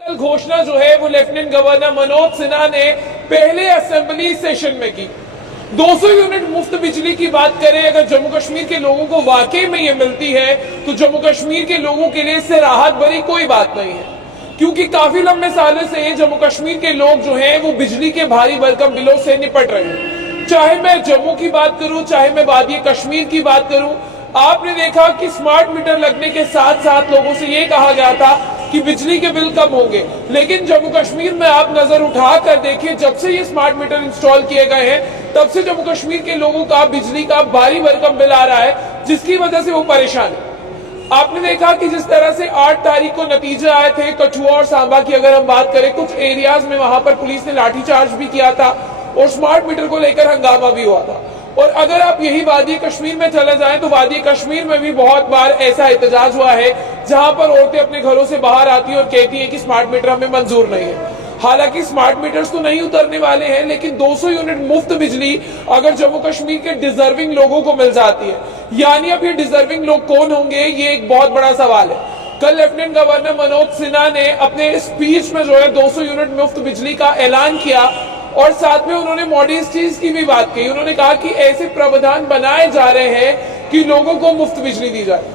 कल घोषणा जो है वो लेफ्टिनेंट गवर्नर मनोज सिन्हा ने पहले असेंबली सेशन में की। 200 यूनिट मुफ्त बिजली की बात करें, अगर जम्मू कश्मीर के लोगों को वाकई में ये मिलती है तो जम्मू कश्मीर के लोगों के लिए इससे राहत भरी कोई बात नहीं है, क्योंकि काफी लंबे सालों से जम्मू कश्मीर के लोग जो हैं वो बिजली के भारी भरकम बिलों से निपट रहे हैं। चाहे मैं जम्मू की बात करूं, चाहे मैं वादी कश्मीर की बात करूं, आपने देखा कि स्मार्ट मीटर लगने के साथ साथ लोगों से ये कहा गया था कि बिजली के बिल कम होंगे, लेकिन जम्मू कश्मीर में आप नजर उठा कर देखिए, जब से ये स्मार्ट मीटर इंस्टॉल किए गए हैं तब से जम्मू कश्मीर के लोगों का बिजली का भारी भरकम बिल आ रहा है, जिसकी वजह से वो परेशान है। आपने देखा कि जिस तरह से 8 तारीख को नतीजे आए थे कठुआ और सांबा की, अगर हम बात करें, कुछ एरियाज में वहां पर पुलिस ने लाठीचार्ज भी किया था और स्मार्ट मीटर को लेकर हंगामा भी हुआ था। और अगर आप यही वादी कश्मीर में चले जाएं तो वादी कश्मीर में भी बहुत बार ऐसा एहतजाज हुआ है जहां पर औरतें अपने घरों से बाहर आती हैं और कहती हैं कि स्मार्ट मीटर हमें मंजूर नहीं है। हालांकि स्मार्ट मीटर्स तो नहीं उतरने वाले हैं, लेकिन 200 यूनिट मुफ्त बिजली अगर जम्मू कश्मीर के डिजर्विंग लोगों को मिल जाती है, यानी अब ये डिजर्विंग लोग कौन होंगे, ये एक बहुत बड़ा सवाल है। कल लेफ्टिनेंट गवर्नर मनोज सिन्हा ने अपने स्पीच में जो है 200 यूनिट मुफ्त बिजली का ऐलान किया और साथ में उन्होंने मॉडर्निटीज की भी बात की। उन्होंने कहा कि ऐसे प्रावधान बनाए जा रहे हैं कि लोगों को मुफ्त बिजली दी जाए।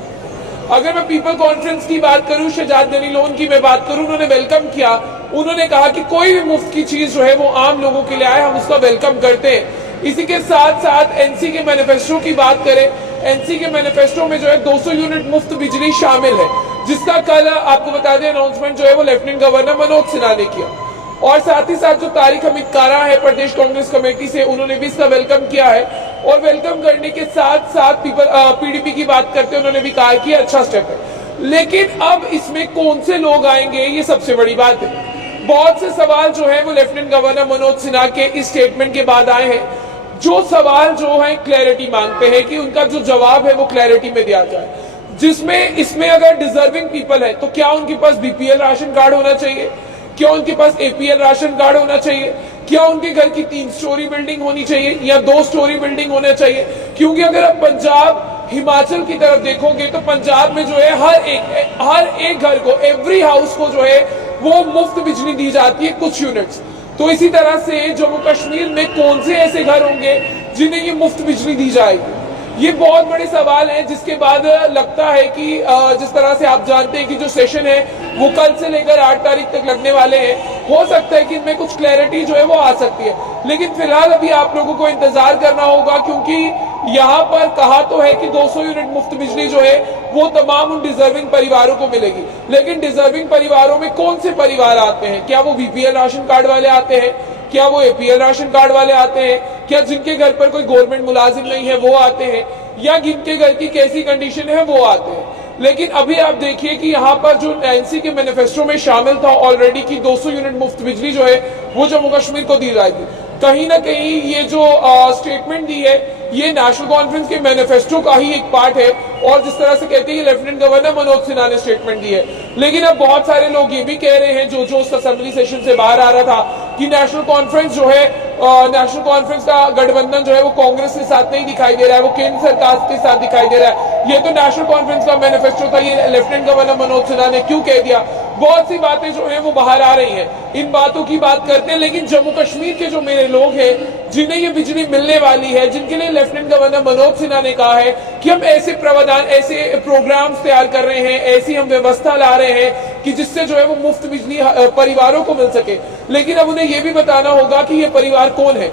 अगर मैं पीपल कॉन्फ्रेंस की बात करूं, शहजाद गनी लोन की मैं बात करूं, उन्होंने वेलकम किया। उन्होंने कहा कि कोई भी मुफ्त की चीज जो है वो आम लोगों के लिए आए, हम उसका वेलकम करते हैं। इसी के साथ साथ एनसी के मैनिफेस्टो की बात करें, एनसी के मैनिफेस्टो में जो है 200 यूनिट मुफ्त बिजली शामिल है, जिसका कल आपको बता दें अनाउंसमेंट जो है वो लेफ्टिनेंट गवर्नर मनोज सिन्हा ने किया। और साथ ही साथ जो तारिक हमीद कारा है प्रदेश कांग्रेस कमेटी से, उन्होंने भी इसका वेलकम किया है। और वेलकम करने के साथ साथ पीडीपी की बात करते उन्होंने भी कहा कि अच्छा स्टेप है। लेकिन अब इसमें कौन से लोग आएंगे, ये सबसे बड़ी बात है। बहुत से सवाल जो है वो लेफ्टिनेंट गवर्नर मनोज सिन्हा के इस स्टेटमेंट के बाद आए हैं, जो सवाल जो है क्लैरिटी मांगते हैं कि उनका जो जवाब है वो क्लैरिटी में दिया जाए। जिसमें इसमें अगर डिजर्विंग पीपल है तो क्या उनके पास बीपीएल राशन कार्ड होना चाहिए, क्या उनके पास एपीएल राशन कार्ड होना चाहिए, क्या उनके घर की 3 स्टोरी बिल्डिंग होनी चाहिए या 2 स्टोरी बिल्डिंग होना चाहिए। क्योंकि अगर आप पंजाब हिमाचल की तरफ देखोगे तो पंजाब में जो है हर एक घर को, एवरी हाउस को जो है वो मुफ्त बिजली दी जाती है, कुछ यूनिट्स। तो इसी तरह से जम्मू कश्मीर में कौन से ऐसे घर होंगे जिन्हें ये मुफ्त बिजली दी जाएगी, ये बहुत बड़े सवाल हैं। जिसके बाद लगता है कि जिस तरह से आप जानते हैं कि जो सेशन है वो कल से लेकर 8 तारीख तक लगने वाले हैं, हो सकता है कि इनमें कुछ क्लैरिटी जो है वो आ सकती है। लेकिन फिलहाल अभी आप लोगों को इंतजार करना होगा, क्योंकि यहाँ पर कहा तो है कि 200 यूनिट मुफ्त बिजली जो है वो तमाम उन डिजर्विंग परिवारों को मिलेगी। लेकिन डिजर्विंग परिवारों में कौन से परिवार आते हैं? क्या वो बीपीएल राशन कार्ड वाले आते हैं, क्या वो एपीएल राशन कार्ड वाले आते हैं, क्या जिनके घर पर कोई गवर्नमेंट मुलाजिम नहीं है वो आते हैं, या जिनके घर की कैसी कंडीशन है वो आते हैं। लेकिन अभी आप देखिए कि यहाँ पर जो एनसी के मैनिफेस्टो में शामिल था ऑलरेडी कि 200 यूनिट मुफ्त बिजली जो है वो जम्मू कश्मीर को दी जाएगी। कहीं ना कहीं ये जो स्टेटमेंट दी है ये नेशनल कॉन्फ्रेंस के मैनिफेस्टो का ही एक पार्ट है, और जिस तरह से कहते हैं लेफ्टिनेंट गवर्नर मनोज सिन्हा ने स्टेटमेंट दी है। लेकिन अब बहुत सारे लोग ये भी कह रहे हैं, जो उस असेंबली सेशन से बाहर आ रहा था, कि नेशनल कॉन्फ्रेंस जो है, नेशनल कॉन्फ्रेंस का गठबंधन जो है वो कांग्रेस के साथ नहीं दिखाई दे रहा है, वो केंद्र सरकार के साथ दिखाई दे रहा है। ये तो नेशनल कॉन्फ्रेंस का मैनिफेस्टो था, ये लेफ्टिनेंट गवर्नर मनोज सिन्हा ने क्यों कह दिया? बहुत सी बातें जो है वो बाहर आ रही हैं, इन बातों की बात करते हैं। लेकिन जम्मू कश्मीर के जो मेरे लोग हैं जिन्हें ये बिजली मिलने वाली है, जिनके लिए लेफ्टिनेंट गवर्नर मनोज सिन्हा ने कहा है कि हम ऐसे प्रावधान, ऐसे प्रोग्राम्स तैयार कर रहे हैं, ऐसी हम व्यवस्था ला रहे हैं कि जिससे जो है वो मुफ्त बिजली परिवारों को मिल सके। लेकिन अब उन्हें ये भी बताना होगा कि ये परिवार कौन है।